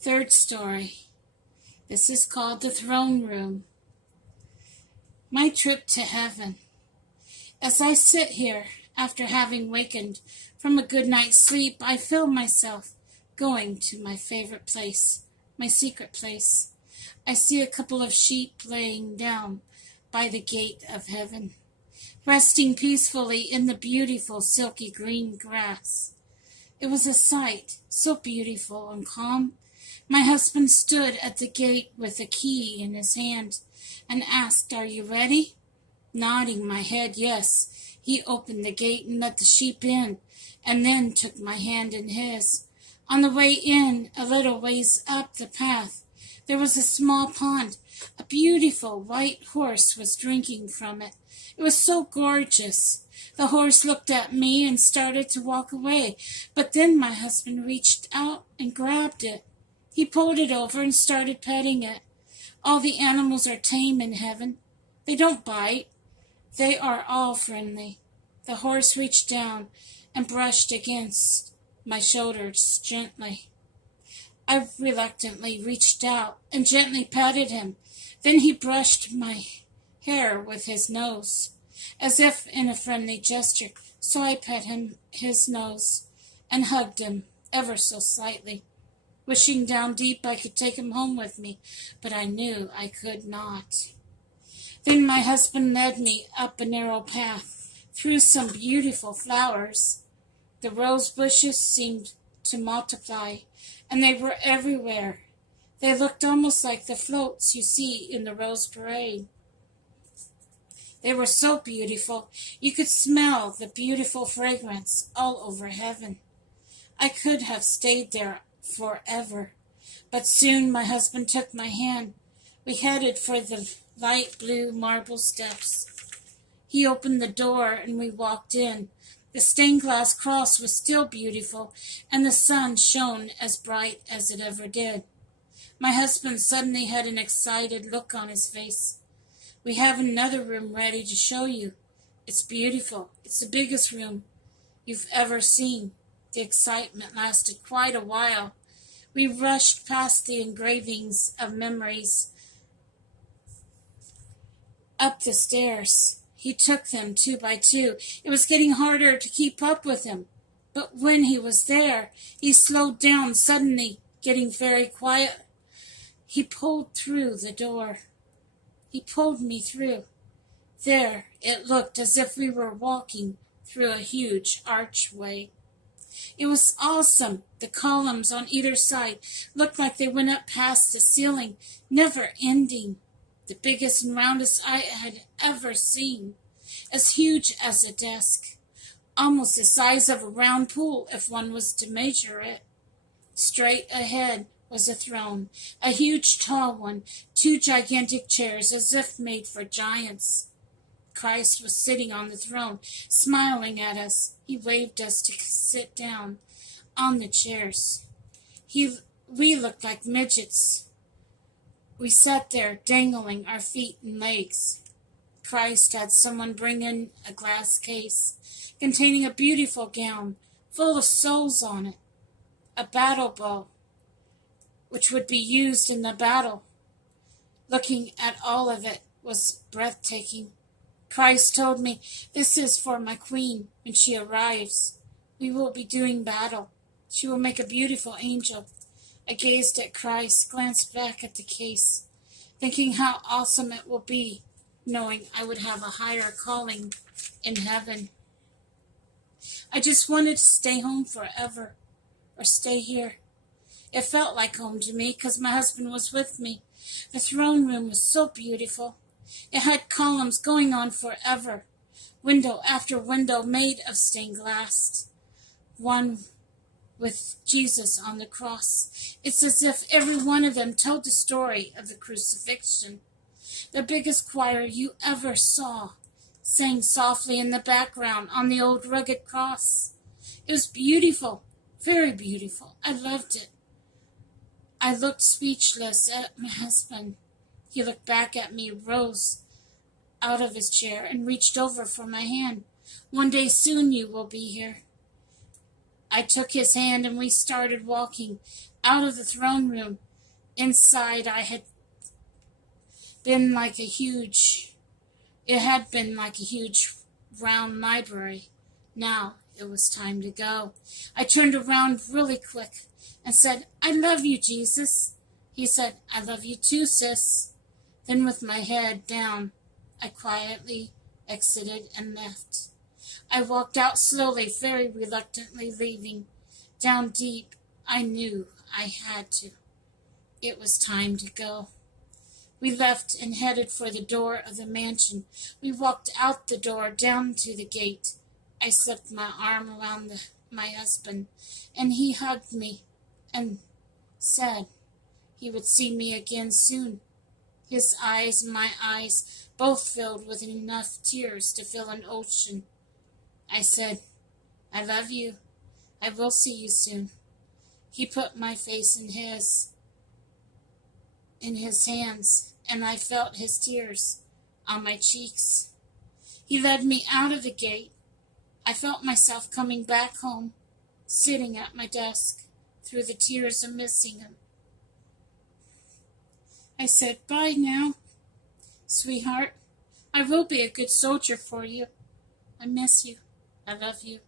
Third story. This is called The Throne Room. My trip to heaven. As I sit here, after having wakened from a good night's sleep, I feel myself going to my favorite place, my secret place. I see a couple of sheep laying down by the gate of heaven, resting peacefully in the beautiful silky green grass. It was a sight so beautiful and calm. My husband stood at the gate with a key in his hand and asked, "Are you ready?" Nodding my head yes, he opened the gate and let the sheep in, and then took my hand in his. On the way in, a little ways up the path, there was a small pond. A beautiful white horse was drinking from it. It was so gorgeous. The horse looked at me and started to walk away, but then my husband reached out and grabbed it. He pulled it over and started petting it. All the animals are tame in heaven. They don't bite. They are all friendly. The horse reached down and brushed against my shoulders gently. I reluctantly reached out and gently patted him. Then he brushed my hair with his nose, as if in a friendly gesture, so I pet his nose and hugged him ever so slightly, wishing down deep I could take him home with me, but I knew I could not. Then my husband led me up a narrow path, through some beautiful flowers. The rose bushes seemed to multiply, and they were everywhere. They looked almost like the floats you see in the Rose Parade. They were so beautiful, you could smell the beautiful fragrance all over heaven. I could have stayed there forever, but soon my husband took my hand. We headed for the light blue marble steps. He opened the door and we walked in. The stained glass cross was still beautiful, and the sun shone as bright as it ever did. My husband suddenly had an excited look on his face. "We have another room ready to show you. It's beautiful. It's the biggest room you've ever seen." The excitement lasted quite a while. We rushed past the engravings of memories up the stairs. He took them two by two. It was getting harder to keep up with him. But when he was there, he slowed down suddenly, getting very quiet. He pulled through the door. He pulled me through. There, it looked as if we were walking through a huge archway. It was awesome. The columns on either side looked like they went up past the ceiling, never ending. The biggest and roundest I had ever seen, as huge as a desk, almost the size of a round pool if one was to measure it. Straight ahead was a throne, a huge tall one, two gigantic chairs as if made for giants. Christ was sitting on the throne, smiling at us. He waved us to sit down on the chairs. We looked like midgets. We sat there, dangling our feet and legs. Christ had someone bring in a glass case containing a beautiful gown full of souls on it, a battle bow, which would be used in the battle. Looking at all of it was breathtaking. Christ told me, "This is for my queen. When she arrives, we will be doing battle. She will make a beautiful angel." I gazed at Christ, glanced back at the case, thinking how awesome it will be, knowing I would have a higher calling in heaven. I just wanted to stay home forever, or stay here. It felt like home to me because my husband was with me. The throne room was so beautiful. It had columns going on forever, window after window made of stained glass, one with Jesus on the cross. It's as if every one of them told the story of the crucifixion. The biggest choir you ever saw sang softly in the background on the old rugged cross. It was beautiful, very beautiful. I loved it. I looked speechless at my husband. He looked back at me, rose out of his chair, and reached over for my hand. "One day soon you will be here." I took his hand and we started walking out of the throne room. Inside it had been like a huge round library. Now it was time to go. I turned around really quick and said, "I love you, Jesus." He said, "I love you too, sis." Then with my head down, I quietly exited and left. I walked out slowly, very reluctantly leaving. Down deep, I knew I had to. It was time to go. We left and headed for the door of the mansion. We walked out the door, down to the gate. I slipped my arm around my husband, and he hugged me and said he would see me again soon. His eyes and my eyes both filled with enough tears to fill an ocean. I said, "I love you. I will see you soon." He put my face in his hands, and I felt his tears on my cheeks. He led me out of the gate. I felt myself coming back home, sitting at my desk through the tears of missing him. I said, "Bye now, sweetheart. I will be a good soldier for you. I miss you. I love you."